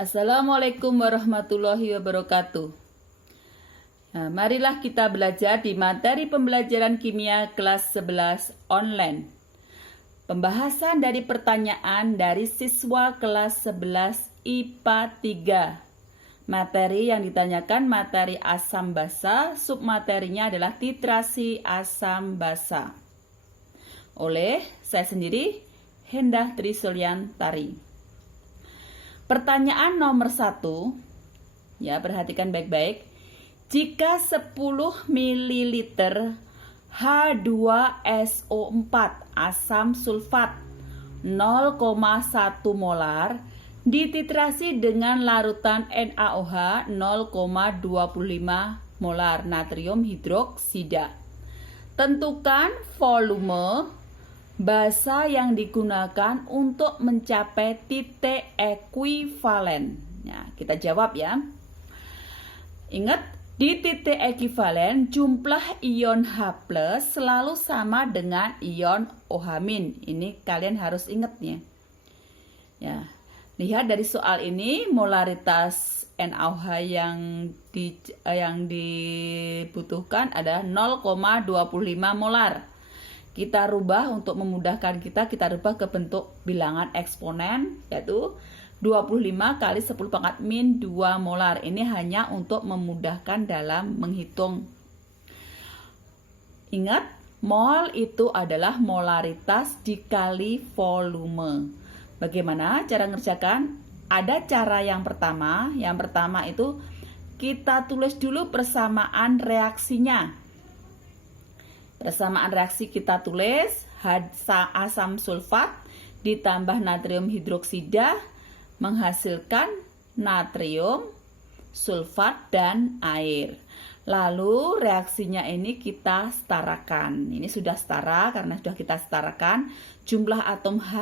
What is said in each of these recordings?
Assalamualaikum warahmatullahi wabarakatuh. Nah, marilah kita belajar di materi pembelajaran kimia kelas 11 online. Pembahasan dari pertanyaan dari siswa kelas 11 IPA 3. Materi yang ditanyakan materi asam basa, submaterinya adalah titrasi asam basa. Oleh saya sendiri, Hendah Trisolian Tari. Pertanyaan nomor 1, ya perhatikan baik-baik. Jika 10 ml H2SO4 asam sulfat 0,1 molar dititrasi dengan larutan NaOH 0,25 molar natrium hidroksida. Tentukan volume basa yang digunakan untuk mencapai titik ekuivalen. Nah, kita jawab ya. Ingat, di titik ekuivalen jumlah ion H+ selalu sama dengan ion OH-. Ini kalian harus ingat ya. Ya, lihat dari soal ini molaritas NaOH yang dibutuhkan ada 0,25 molar. Kita rubah untuk memudahkan kita rubah ke bentuk bilangan eksponen, yaitu 25 kali 10 pangkat min 2 molar. Ini hanya untuk memudahkan dalam menghitung. Ingat, mol itu adalah molaritas dikali volume. Bagaimana cara ngerjakan? Ada cara yang pertama. Yang pertama itu kita tulis dulu persamaan reaksinya. Persamaan reaksi kita tulis asam sulfat ditambah natrium hidroksida menghasilkan natrium, sulfat, dan air. Lalu reaksinya ini kita setarakan. Ini sudah setara karena sudah kita setarakan. Jumlah atom H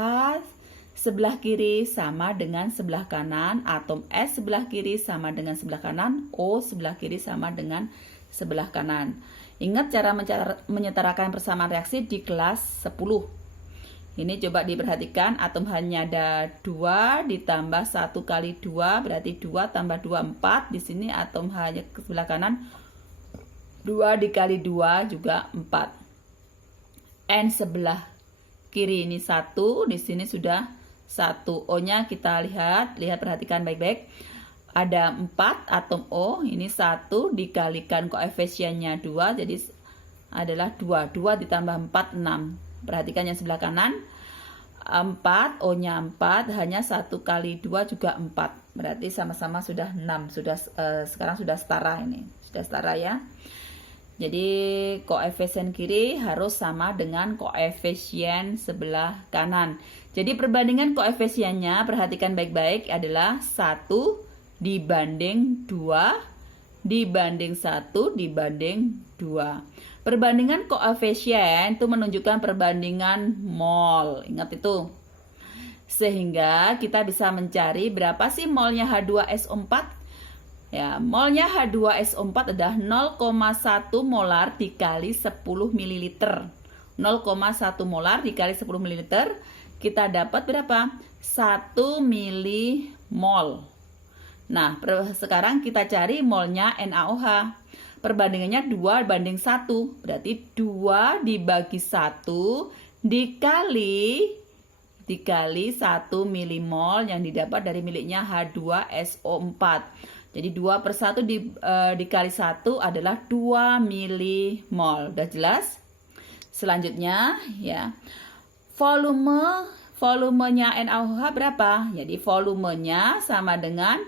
sebelah kiri sama dengan sebelah kanan, atom S sebelah kiri sama dengan sebelah kanan, O sebelah kiri sama dengan sebelah kanan. Ingat cara menyetarakan persamaan reaksi di kelas 10. Ini coba diperhatikan, atom H-nya ada 2 ditambah 1 kali 2 berarti 2 tambah 2 4. Di sini atom H-nya ke sebelah kanan 2 dikali 2 juga 4. N sebelah kiri ini 1, di sini sudah 1. O-nya kita lihat perhatikan baik-baik. Ada 4 atom O, ini 1 dikalikan koefisiennya 2, jadi adalah 2. 2 ditambah 4, 6. Perhatikan yang sebelah kanan, 4, O-nya 4, hanya 1 kali 2 juga 4. Berarti sama-sama sudah 6, sekarang sudah setara ini. Sudah setara ya. Jadi koefisien kiri harus sama dengan koefisien sebelah kanan. Jadi perbandingan koefisiennya, perhatikan baik-baik, adalah 1 dibanding 2 dibanding 1 dibanding 2. Perbandingan koefisien itu menunjukkan perbandingan mol. Ingat itu. Sehingga kita bisa mencari berapa sih molnya H2SO4. Ya, molnya H2SO4 adalah 0,1 molar dikali 10 ml. 0,1 molar dikali 10 ml. Kita dapat berapa? 1 milimol. Nah, sekarang kita cari molnya NaOH. Perbandingannya 2 banding 1. Berarti 2 dibagi 1 dikali 1 milimol yang didapat dari miliknya H2SO4. Jadi 2 per 1 dikali 1 adalah 2 milimol. Udah jelas? Selanjutnya ya. Volumenya NaOH berapa? Jadi volumenya sama dengan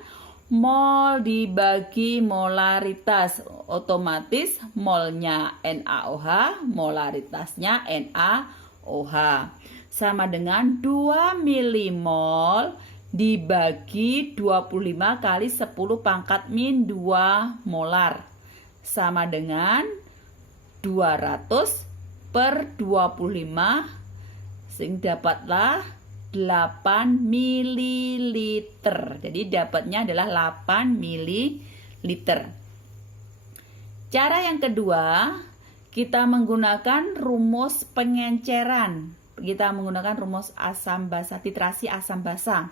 mol dibagi molaritas. Otomatis molnya NaOH, molaritasnya NaOH. Sama dengan 2 milimol dibagi 25 kali 10 pangkat min 2 molar. Sama dengan 200 per 25, sehingga dapatlah 8 ml. Jadi dapatnya adalah 8 ml. Cara yang kedua, kita menggunakan rumus pengenceran. Kita menggunakan rumus asam basa, titrasi asam basa.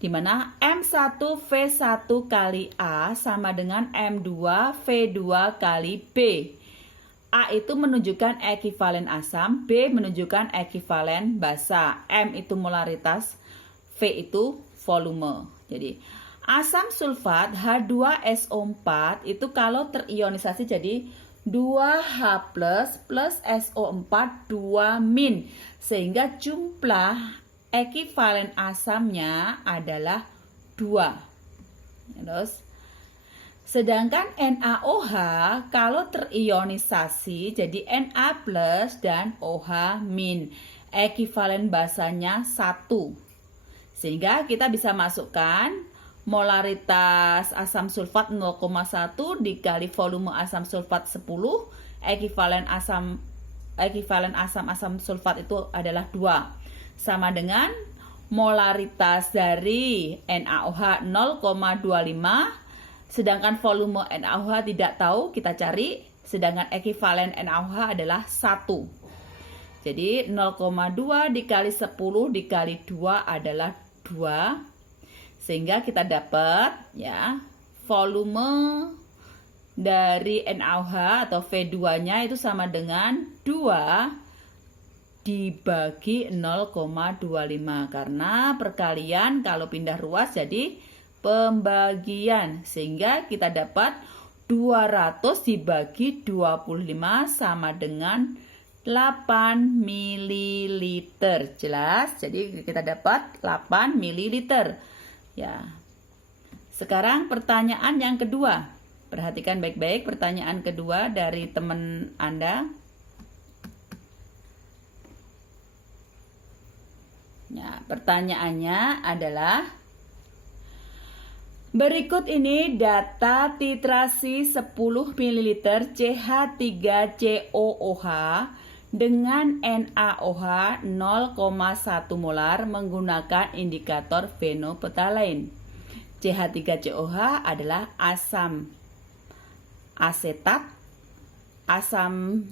di mana M1V1 kali A sama dengan M2V2 kali B. A itu menunjukkan ekivalen asam, B menunjukkan ekivalen basa, M itu molaritas, V itu volume. Jadi asam sulfat H2SO4 itu kalau terionisasi jadi 2H plus SO4 2-, sehingga jumlah ekivalen asamnya adalah 2. Terus sedangkan NaOH kalau terionisasi jadi Na plus dan OH-, ekivalen basanya 1. Sehingga kita bisa masukkan molaritas asam sulfat 0,1 dikali volume asam sulfat 10, ekivalen asam sulfat itu adalah 2. Sama dengan molaritas dari NaOH 0,25, sedangkan volume NaOH tidak tahu, kita cari, sedangkan ekivalen NaOH adalah 1. Jadi 0,2 dikali 10 dikali 2 adalah 2. Sehingga kita dapat ya volume dari NaOH atau V2-nya itu sama dengan 2 dibagi 0,25, karena perkalian kalau pindah ruas jadi pembagian, sehingga kita dapat 200 dibagi 25 sama dengan 8 ml. Jelas? Jadi kita dapat 8 ml. Ya. Sekarang pertanyaan yang kedua. Perhatikan baik-baik pertanyaan kedua dari teman Anda. Ya, pertanyaannya adalah berikut ini data titrasi 10 ml CH3COOH dengan NaOH 0,1 molar menggunakan indikator fenophthalate. CH3COOH adalah asam asetat, asam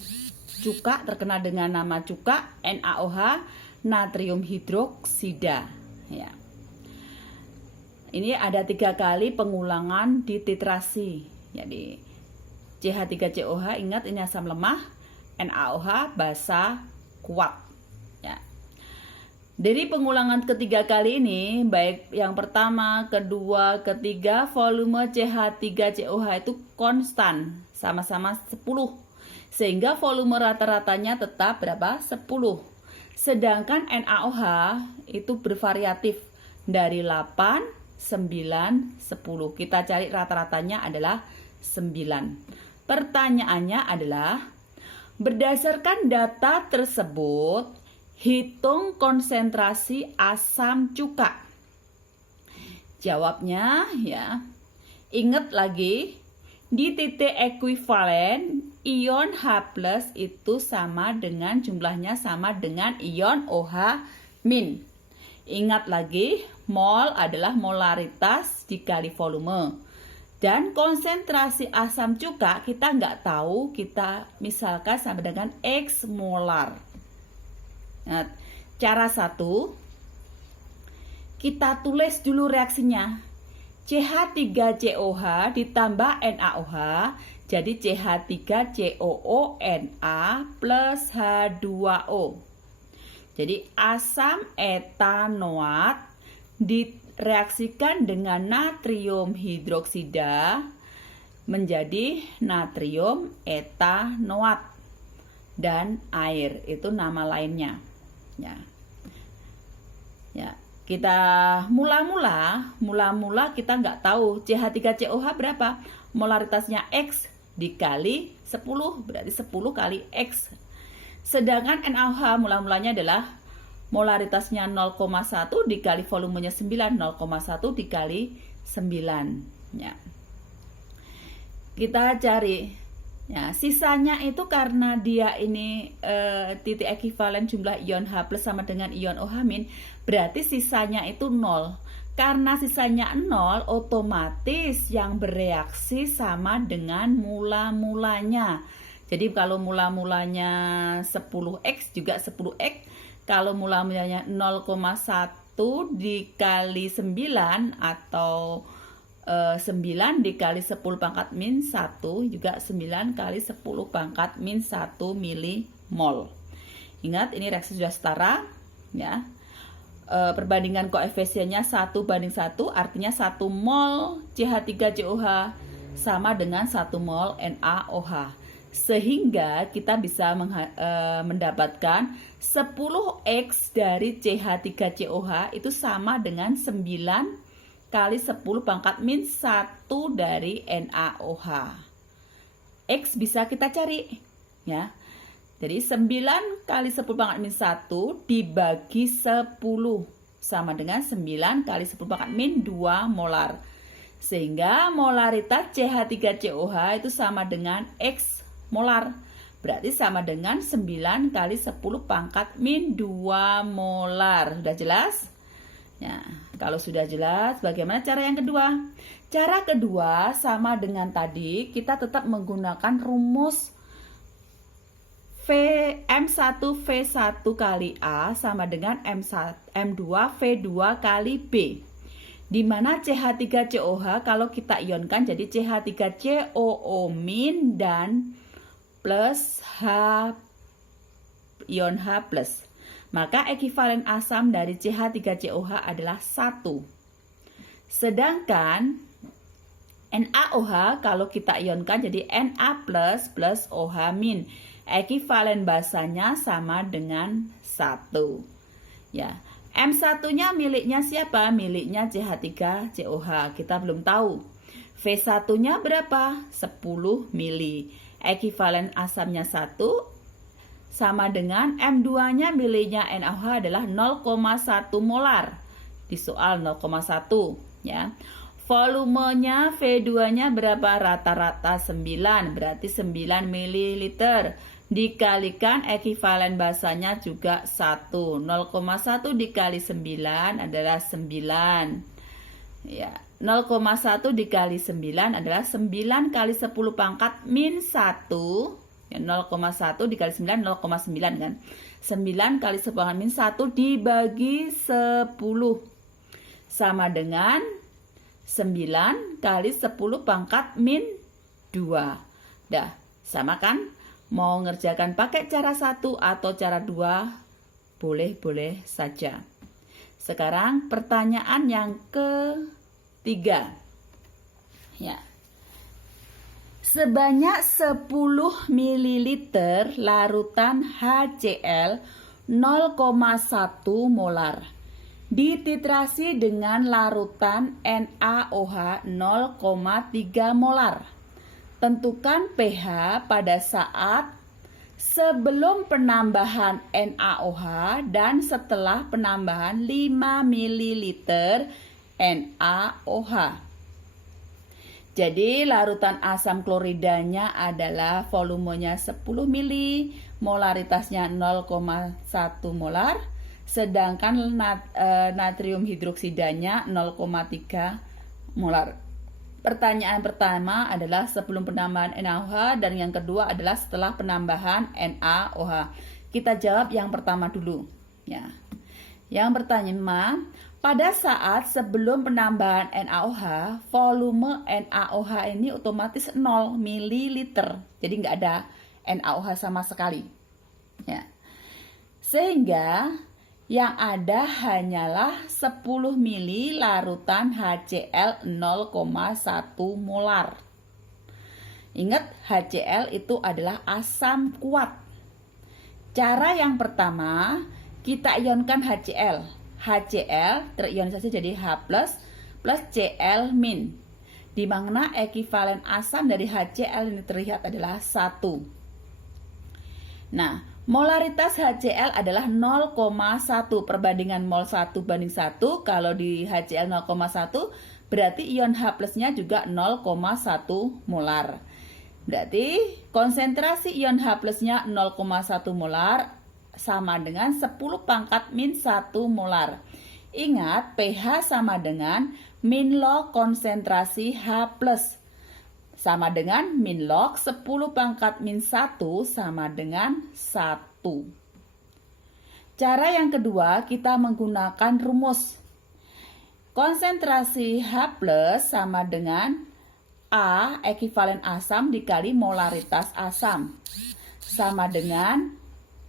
cuka terkenal dengan nama cuka, NaOH natrium hidroksida. Ya. Ini ada 3 kali pengulangan di titrasi. Jadi CH3COOH, ingat ini asam lemah, NaOH basa kuat. Ya. Dari pengulangan ketiga kali ini, baik yang pertama, kedua, ketiga, volume CH3COOH itu konstan, sama-sama 10. Sehingga volume rata-ratanya tetap berapa? 10. Sedangkan NaOH itu bervariatif dari 8, 9, 10. Kita cari rata-ratanya adalah 9. Pertanyaannya adalah, berdasarkan data tersebut, hitung konsentrasi asam cuka. Jawabnya ya, ingat lagi, di titik ekuivalen ion H+ itu sama dengan jumlahnya sama dengan ion OH-. Ingat lagi, mol adalah molaritas dikali volume. Dan konsentrasi asam cuka kita nggak tahu, kita misalkan sama dengan X molar. Nah, cara satu, kita tulis dulu reaksinya. CH3COOH ditambah NaOH, jadi CH3COONA plus H2O. Jadi asam etanoat direaksikan dengan natrium hidroksida menjadi natrium etanoat dan air, itu nama lainnya. Ya, kita mula-mula kita nggak tahu CH3COOH berapa, molaritasnya X dikali 10 berarti 10 kali X. Sedangkan NaOH mula-mulanya adalah molaritasnya 0,1 dikali volumenya 9, 0,1 dikali 9. Ya. Kita cari, ya, sisanya itu karena dia ini titik ekivalen jumlah ion H+ sama dengan ion OH-, berarti sisanya itu 0. Karena sisanya 0, otomatis yang bereaksi sama dengan mula-mulanya. Jadi kalau mula-mulanya 10X juga 10X, kalau mula-mulanya 0,1 dikali 9 atau 9 dikali 10 pangkat min 1 juga 9 kali 10 pangkat min 1 milimol. Ingat, ini reaksi sudah setara ya. Perbandingan koefisiennya 1:1, artinya 1 mol CH3COH sama dengan 1 mol NaOH. Sehingga kita bisa mendapatkan 10X dari CH3COH itu sama dengan 9 kali 10 pangkat min 1 dari NaOH. X bisa kita cari ya. Jadi 9 kali 10 pangkat min 1 dibagi 10 sama dengan 9 kali 10 pangkat min 2 molar. Sehingga molaritas CH3COH itu sama dengan X molar. Berarti sama dengan 9 kali 10 pangkat min 2 molar. Sudah jelas? Ya, kalau sudah jelas, bagaimana cara yang kedua? Cara kedua sama dengan tadi, kita tetap menggunakan rumus M1V1 kali A sama dengan M2V2 kali B. Di mana CH3COH kalau kita ionkan jadi CH3COO- dan plus ion H+. Maka ekivalen asam dari CH3COH adalah 1. Sedangkan NaOH kalau kita ionkan jadi Na plus OH-. Ekivalen basanya sama dengan 1. Ya. M1-nya miliknya siapa? Miliknya CH3COH. Kita belum tahu. V1-nya berapa? 10 mili. Ekivalen asamnya 1 sama dengan M2-nya miliknya NaOH adalah 0,1 molar. Di soal 0,1 ya. Volumenya V2-nya berapa? Rata-rata 9, berarti 9 ml. Dikalikan ekivalen basanya juga 1. 0,1 dikali 9 adalah 9. Ya, 0,1 dikali 9 adalah 9 kali 10 pangkat min 1. Ya, 0,1 dikali 9, 0,9 kan. 9 kali 10 pangkat min 1 dibagi 10. Sama dengan 9 kali 10 pangkat min 2. Dah, sama kan? Mau ngerjakan pakai cara 1 atau cara 2, boleh-boleh saja. Sekarang pertanyaan yang ketiga. Ya. Sebanyak 10 ml larutan HCl 0,1 molar dititrasi dengan larutan NaOH 0,3 molar. Tentukan pH pada saat sebelum penambahan NaOH dan setelah penambahan 5 ml NaOH. Jadi larutan asam kloridanya adalah volumenya 10 mili, molaritasnya 0,1 molar, sedangkan natrium hidroksidanya 0,3 molar. Pertanyaan pertama adalah sebelum penambahan NaOH dan yang kedua adalah setelah penambahan NaOH. Kita jawab yang pertama dulu. Ya. Yang pertama, pada saat sebelum penambahan NaOH, volume NaOH ini otomatis 0 ml. Jadi nggak ada NaOH sama sekali. Ya. Sehingga yang ada hanyalah 10 ml larutan HCl 0,1 molar. Ingat, HCl itu adalah asam kuat. Cara yang pertama, kita ionkan HCl. HCl terionisasi jadi H+, plus Cl-, di mana ekivalen asam dari HCl ini terlihat adalah 1. Nah, molaritas HCl adalah 0,1. Perbandingan mol 1:1. Kalau di HCl 0,1 berarti ion H+-nya juga 0,1 molar. Berarti konsentrasi ion H+-nya 0,1 molar sama dengan 10 pangkat min 1 molar. Ingat, pH sama dengan min log konsentrasi H+. Sama dengan min log 10 pangkat min 1 sama dengan 1. Cara yang kedua, kita menggunakan rumus. Konsentrasi H+ sama dengan A ekivalen asam dikali molaritas asam. Sama dengan,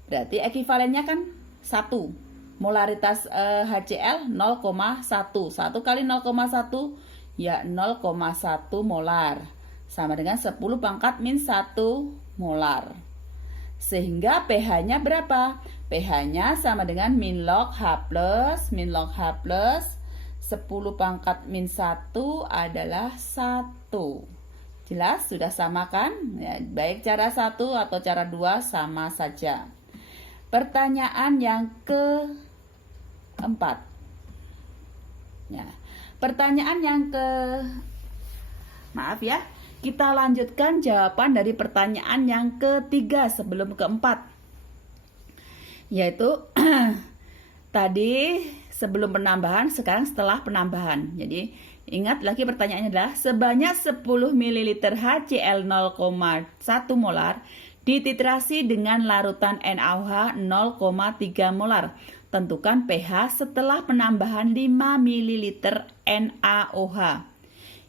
berarti ekivalennya kan 1. Molaritas HCl 0,1. 1 kali 0,1 ya 0,1 molar. Sama dengan 10 pangkat min 1 molar. Sehingga pH-nya berapa? pH-nya sama dengan min log H+, min log H+, 10 pangkat min 1 adalah 1. Jelas? Sudah sama kan? Ya, baik cara 1 atau cara 2 sama saja. Pertanyaan yang keempat. Ya, pertanyaan yang maaf ya, kita lanjutkan jawaban dari pertanyaan yang ketiga sebelum keempat. Yaitu tadi sebelum penambahan, sekarang setelah penambahan. Jadi ingat lagi pertanyaannya adalah sebanyak 10 ml HCl 0,1 molar dititrasi dengan larutan NaOH 0,3 molar. Tentukan pH setelah penambahan 5 ml NaOH.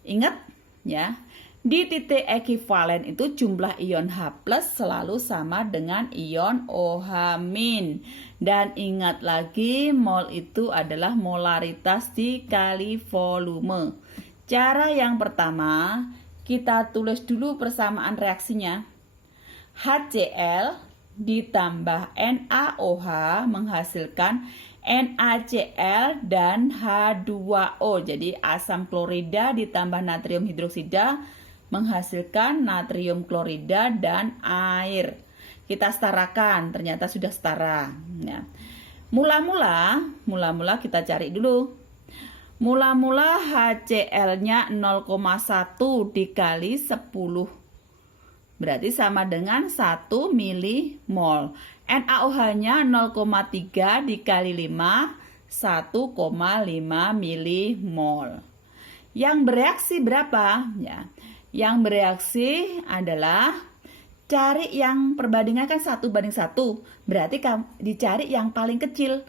Ingat ya, di titik ekivalen itu jumlah ion H+ selalu sama dengan ion OH-. Dan ingat lagi, mol itu adalah molaritas dikali volume. Cara yang pertama, kita tulis dulu persamaan reaksinya. HCl ditambah NaOH menghasilkan NaCl dan H2O. Jadi asam klorida ditambah natrium hidroksida menghasilkan natrium klorida dan air. Kita setarakan, ternyata sudah setara. Ya. Mula-mula kita cari dulu. Mula-mula HCl-nya 0,1 dikali 10. Berarti sama dengan 1 milimol. NaOH-nya 0,3 dikali 5, 1,5 milimol. Yang bereaksi berapa? Ya. Yang bereaksi adalah cari yang perbandingan kan 1:1. Berarti dicari yang paling kecil.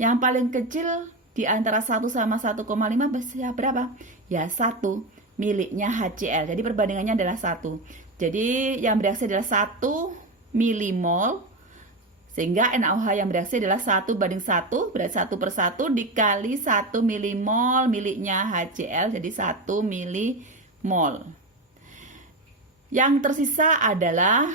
Yang paling kecil di antara 1 sama 1,5 berapa? Ya 1, miliknya HCl. Jadi perbandingannya adalah 1. Jadi yang bereaksi adalah 1 milimol. Sehingga NaOH yang bereaksi adalah 1:1. Berarti 1/1 dikali 1 milimol miliknya HCl. Jadi 1 milimol. Yang tersisa adalah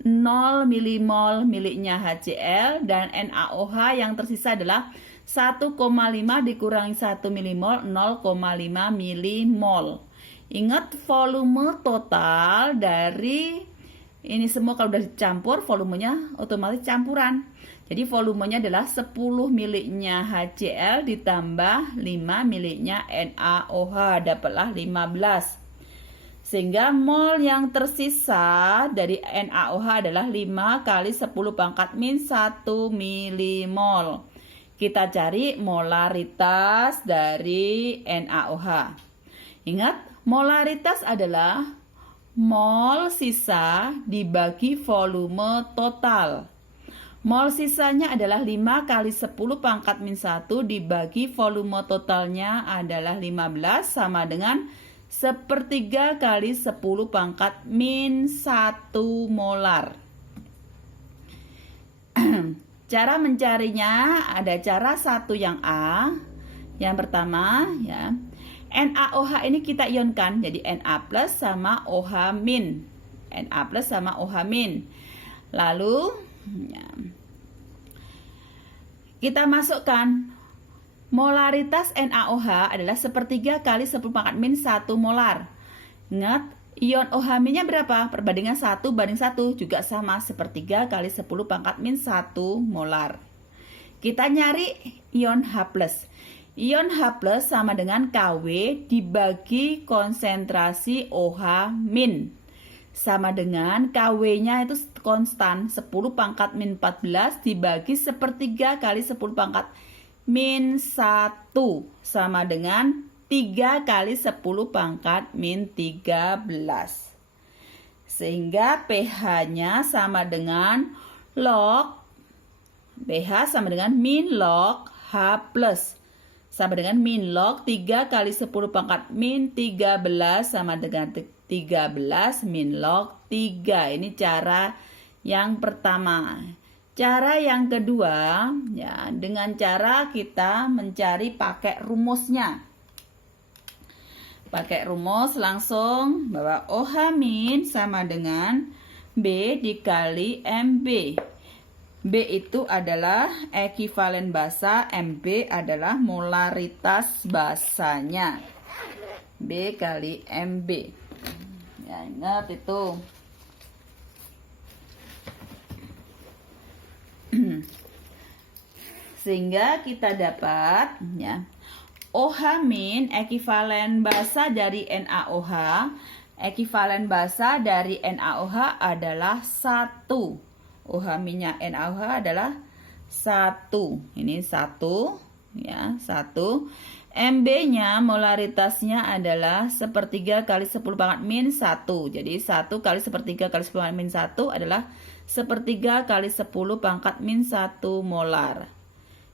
0 milimol miliknya HCl dan NaOH yang tersisa adalah 1,5 dikurangi 1 milimol, 0,5 milimol. Ingat volume total dari ini semua kalau sudah dicampur, volumenya otomatis campuran. Jadi volumenya adalah 10 miliknya HCl ditambah 5 miliknya NaOH, dapatlah 15. Sehingga mol yang tersisa dari NaOH adalah 5 kali 10 pangkat min 1 milimol. Kita cari molaritas dari NaOH. Ingat, molaritas adalah mol sisa dibagi volume total. Mol sisanya adalah 5 kali 10 pangkat min 1 dibagi volume totalnya adalah 15 sama dengan 1/3 kali 10 pangkat min 1 molar. Cara mencarinya ada cara 1 yang A. Yang pertama ya, NaOH ini kita ionkan jadi Na+ sama OH-. Na+ sama OH-. Lalu ya, kita masukkan molaritas NaOH adalah 1/3 kali 10 pangkat min 1 molar. Ingat, ion OH-nya berapa? Perbandingan 1:1 juga sama 1/3 kali 10 pangkat min 1 molar. Kita nyari ion H+. Ion H+ sama dengan Kw dibagi konsentrasi OH-. Sama dengan Kw-nya itu konstan 10 pangkat min 14 dibagi 1/3 kali 10 pangkat min 1 sama dengan 3 kali 10 pangkat min 13. Sehingga pH-nya sama dengan log pH sama dengan min log H plus. Sama dengan min log 3 kali 10 pangkat min 13 sama dengan 13 min log 3. Ini cara yang pertama. Cara yang kedua, ya, dengan cara kita mencari pakai rumusnya. Pakai rumus langsung bahwa OH min sama dengan B dikali MB. B itu adalah ekivalen basa, MB adalah molaritas basanya. B kali MB. Ya, ingat itu. Sehingga kita dapat, ya, OH min ekivalen basa dari NaOH. Ekivalen basa dari NaOH adalah 1. OH minyak NaOH adalah 1. Ini 1, ya, 1. MB-nya molaritasnya adalah 1/3 kali 10 pangkat min 1. Jadi 1 kali 1/3 kali 10 pangkat min 1 adalah 1/3 kali 10 pangkat min 1 molar.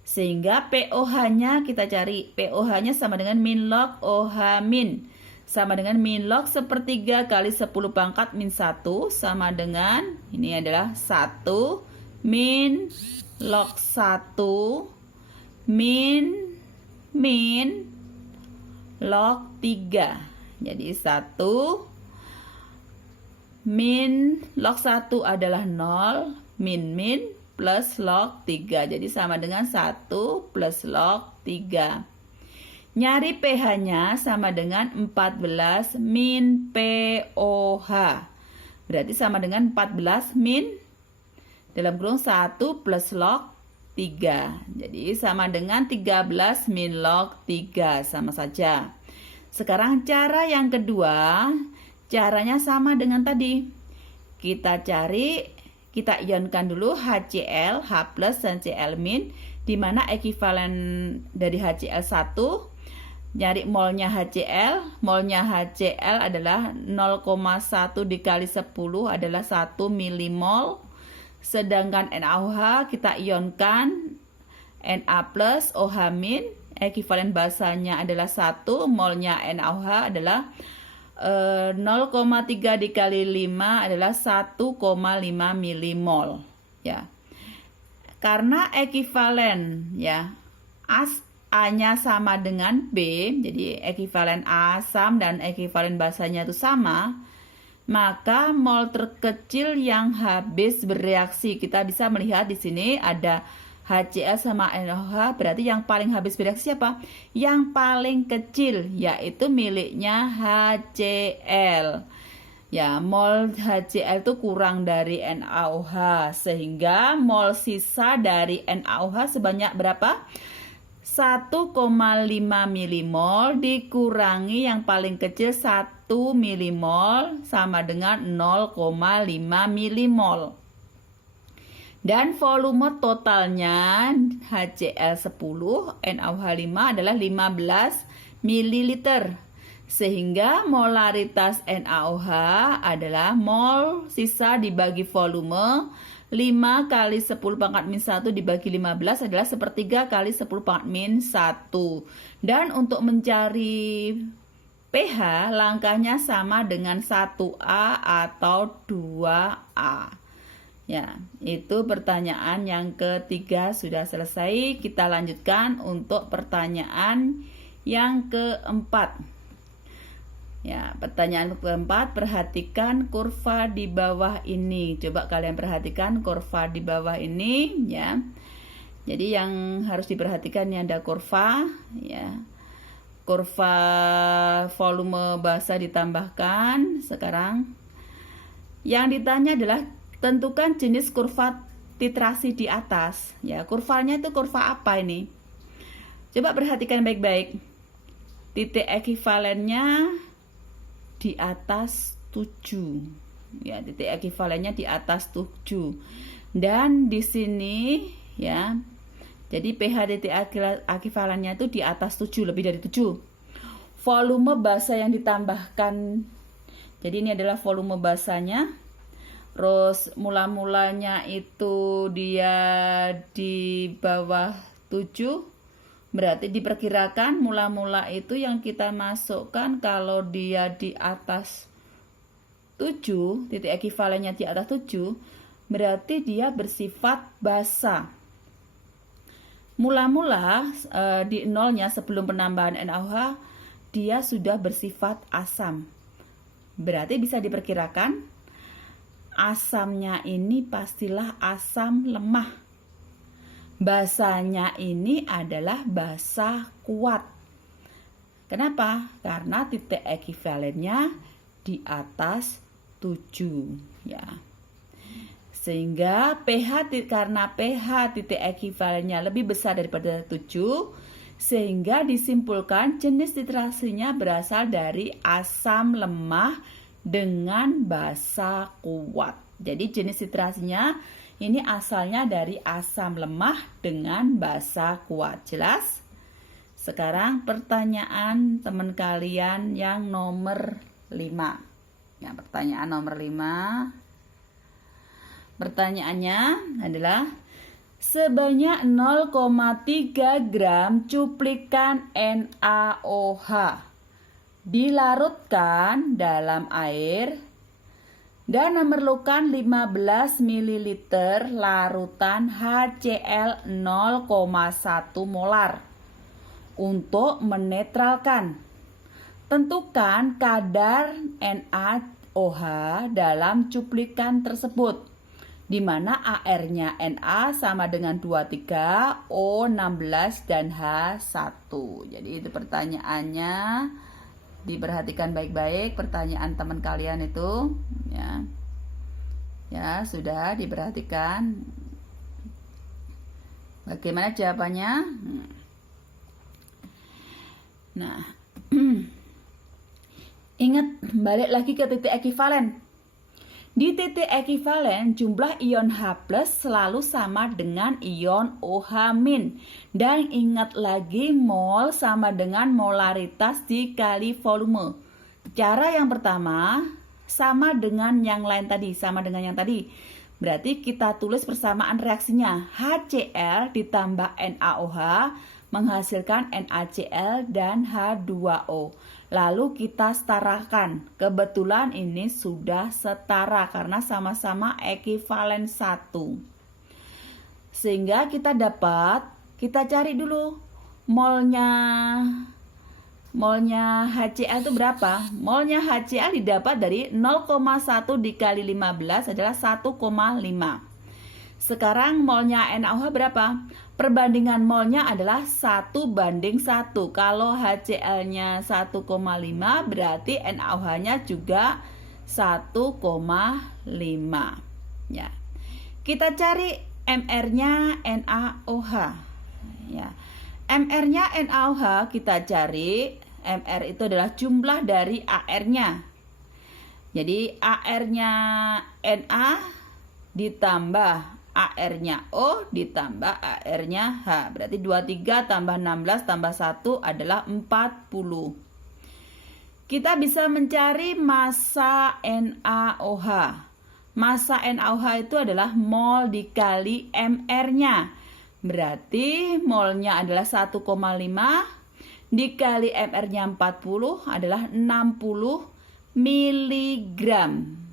Sehingga pOH-nya kita cari. pOH-nya sama dengan min log OH min. Sama dengan min log 1/3 kali 10 pangkat min 1 sama dengan, ini adalah 1 min log 1 min log 3. Jadi 1 min log 1 adalah 0, min plus log 3. Jadi sama dengan 1 plus log 3. Nyari pH-nya sama dengan 14 min pOH. Berarti sama dengan 14 min dalam kurung 1 plus log 3. Jadi sama dengan 13 min log 3. Sama saja. Sekarang cara yang kedua, caranya sama dengan tadi. Kita ionkan dulu HCl, H plus dan Cl min, di mana ekivalen dari HCl 1. Nyari molnya HCl. Molnya HCl adalah 0,1 dikali 10 adalah 1 milimol. Sedangkan NaOH kita ionkan Na plus OH min. Ekivalen basanya adalah 1. Molnya NaOH adalah 0,3 dikali 5 adalah 1,5 milimol. Ya. Karena ekivalen, ya, A-nya sama dengan B, jadi ekivalen asam dan ekivalen basanya itu sama, maka mol terkecil yang habis bereaksi, kita bisa melihat di sini ada HCl sama NaOH, berarti yang paling habis bereaksi siapa? Yang paling kecil, yaitu miliknya HCl. Ya, mol HCl itu kurang dari NaOH, sehingga mol sisa dari NaOH sebanyak berapa? 1,5 milimol dikurangi yang paling kecil 1 milimol sama dengan 0,5 milimol. Dan volume totalnya HCl 10, NaOH 5 adalah 15 ml. Sehingga molaritas NaOH adalah mol sisa dibagi volume 5 kali 10 pangkat min 1 dibagi 15 adalah 1/3 kali 10 pangkat min 1. Dan untuk mencari pH, langkahnya sama dengan 1A atau 2A. Ya, itu pertanyaan yang ketiga sudah selesai. Kita lanjutkan untuk pertanyaan yang keempat. Ya, pertanyaan keempat, perhatikan kurva di bawah ini. Coba kalian perhatikan kurva di bawah ini, ya. Jadi yang harus diperhatikan ini ada kurva, ya. Kurva volume basa ditambahkan. Sekarang yang ditanya adalah tentukan jenis kurva titrasi di atas. Ya, kurvanya itu kurva apa ini? Coba perhatikan baik-baik. Titik ekivalennya di atas 7. Ya, titik ekivalennya di atas 7. Dan di sini, ya. Jadi pH titik ekivalennya itu di atas 7, lebih dari 7. Volume basa yang ditambahkan. Jadi ini adalah volume basanya. terus mula-mulanya itu dia di bawah 7, berarti diperkirakan mula-mula itu yang kita masukkan kalau dia di atas 7, titik ekivalennya di atas 7, berarti dia bersifat basa. Mula-mula di nolnya sebelum penambahan NaOH, dia sudah bersifat asam. Berarti bisa diperkirakan asamnya ini pastilah asam lemah. Basanya ini adalah basa kuat. Kenapa? Karena titik ekivalennya di atas 7 ya. Sehingga karena pH titik ekivalennya lebih besar daripada 7, sehingga disimpulkan jenis titrasinya berasal dari asam lemah dengan basa kuat. Jadi jenis titrasinya ini asalnya dari asam lemah dengan basa kuat. Jelas? Sekarang pertanyaan teman kalian yang nomor 5. Ya, pertanyaan nomor 5. Pertanyaannya adalah sebanyak 0,3 gram cuplikan NaOH dilarutkan dalam air dan memerlukan 15 ml larutan HCl 0,1 molar untuk menetralkan. Tentukan kadar NaOH dalam cuplikan tersebut, di mana AR-nya Na sama dengan 23, O 16 dan H1. Jadi itu pertanyaannya. Diperhatikan baik-baik pertanyaan teman kalian itu ya. Ya, sudah diperhatikan. Bagaimana jawabannya? Nah, ingat, balik lagi ke titik ekivalen. Di titik ekivalen, jumlah ion H+ selalu sama dengan ion OH-. Dan ingat lagi, mol sama dengan molaritas dikali volume. Cara yang pertama, sama dengan yang lain tadi, sama dengan yang tadi. Berarti kita tulis persamaan reaksinya. HCl ditambah NaOH menghasilkan NaCl dan H2O. Lalu kita setarakan. Kebetulan ini sudah setara karena sama-sama ekivalen 1. Sehingga kita cari dulu molnya HCl itu berapa? Molnya HCl didapat dari 0,1 dikali 15 adalah 1,5. Sekarang molnya NaOH berapa? Perbandingan molnya adalah 1:1. Kalau HCl-nya 1,5 berarti NaOH-nya juga 1,5. Ya. Kita cari MR-nya NaOH. Ya. MR-nya NaOH kita cari. MR itu adalah jumlah dari AR-nya. Jadi AR-nya Na ditambah AR-nya O ditambah AR-nya H. Berarti 23 tambah 16 tambah 1 adalah 40. Kita bisa mencari massa NaOH. Massa NaOH itu adalah mol dikali MR-nya. Berarti molnya adalah 1,5 dikali MR-nya 40 adalah 60 miligram.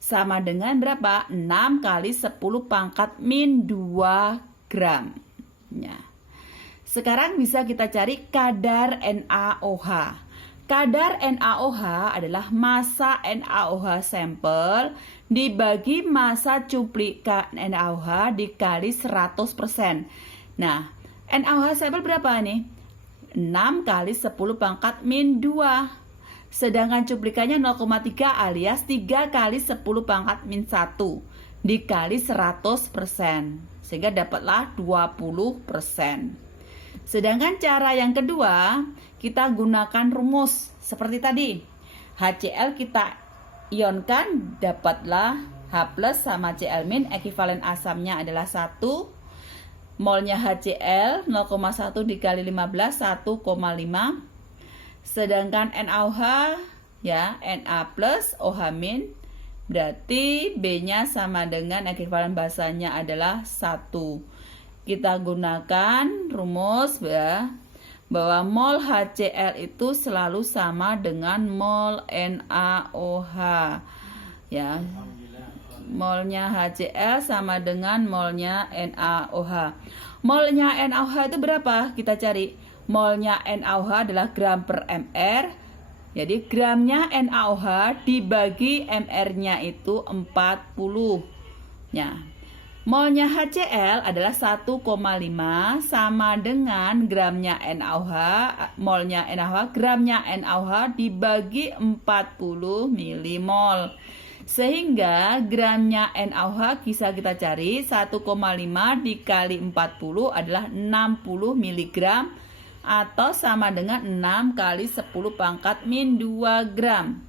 Sama dengan berapa? 6 kali 10 pangkat min 2 gram. Ya. Sekarang bisa kita cari kadar NaOH. Kadar NaOH adalah massa NaOH sampel dibagi massa cuplikan NaOH dikali 100%. Nah, NaOH sampel berapa nih? 6 kali 10 pangkat min 2. Sedangkan cuplikannya 0,3 alias 3 kali 10 pangkat min 1 dikali 100%. Sehingga dapatlah 20%. Sedangkan cara yang kedua, kita gunakan rumus seperti tadi. HCl kita ionkan, dapatlah H+ sama Cl-, ekivalen asamnya adalah 1. Molnya HCl 0,1 dikali 15, 1,5. Sedangkan NaOH ya Na+, OH- Berarti B-nya sama dengan ekuivalen basanya adalah 1. Kita gunakan rumus ya, bahwa mol HCl itu selalu sama dengan mol NaOH. Ya. Molnya HCl sama dengan molnya NaOH. Molnya NaOH itu berapa? Kita cari. Molnya NaOH adalah gram per mr. Jadi gramnya NaOH dibagi mr-nya itu 40. Ya. Molnya HCl adalah 1,5 sama dengan gramnya NaOH. Molnya NaOH, gramnya NaOH dibagi 40 milimol. Sehingga gramnya NaOH bisa kita cari 1,5 dikali 40 adalah 60 mg atau sama dengan 6 kali 10 pangkat min 2 gram.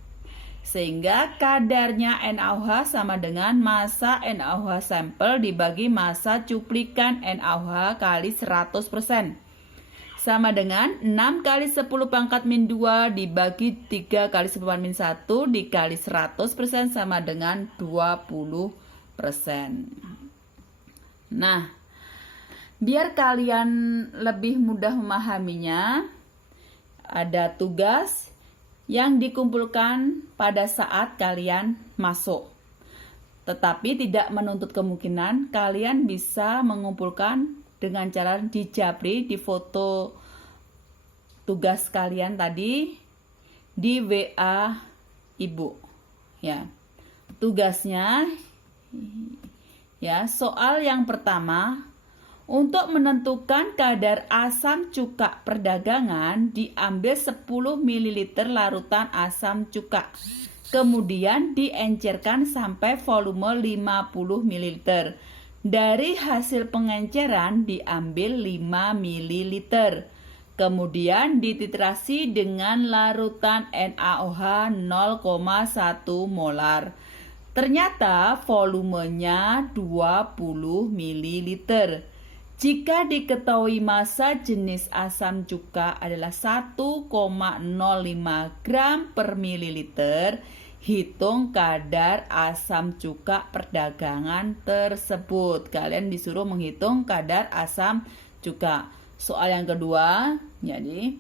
Sehingga kadarnya NaOH sama dengan massa NaOH sampel dibagi massa cuplikan NaOH kali 100%. Sama dengan 6 kali 10 pangkat min 2 dibagi 3 kali 10 pangkat min 1 dikali 100% sama dengan 20%. Nah, biar kalian lebih mudah memahaminya, ada tugas yang dikumpulkan pada saat kalian masuk. Tetapi tidak menuntut kemungkinan kalian bisa mengumpulkan dengan cara dijabri di foto tugas kalian tadi di WA Ibu. Ya. Tugasnya ya, soal yang pertama, untuk menentukan kadar asam cuka perdagangan diambil 10 ml larutan asam cuka. Kemudian diencerkan sampai volume 50 ml. Dari hasil pengenceran diambil 5 ml. Kemudian dititrasi dengan larutan NaOH 0,1 molar. Ternyata volumenya 20 ml. Jika diketahui massa jenis asam cuka adalah 1,05 gram per mililiter, hitung kadar asam cuka perdagangan tersebut. Kalian disuruh menghitung kadar asam cuka. Soal yang kedua, jadi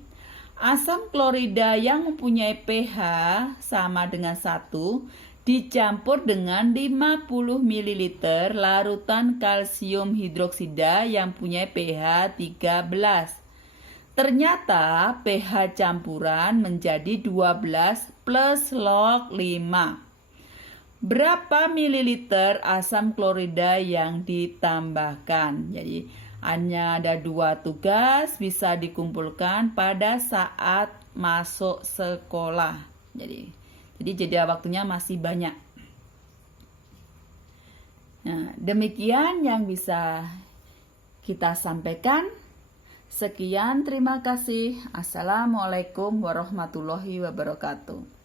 asam klorida yang mempunyai pH sama dengan 1 dicampur dengan 50 ml larutan kalsium hidroksida yang punya pH 13. Ternyata pH campuran menjadi 12 plus log 5. Berapa mililiter asam klorida yang ditambahkan? Jadi hanya ada 2 tugas, bisa dikumpulkan pada saat masuk sekolah. Jadi jeda waktunya masih banyak. Nah, demikian yang bisa kita sampaikan. Sekian, terima kasih. Assalamualaikum warahmatullahi wabarakatuh.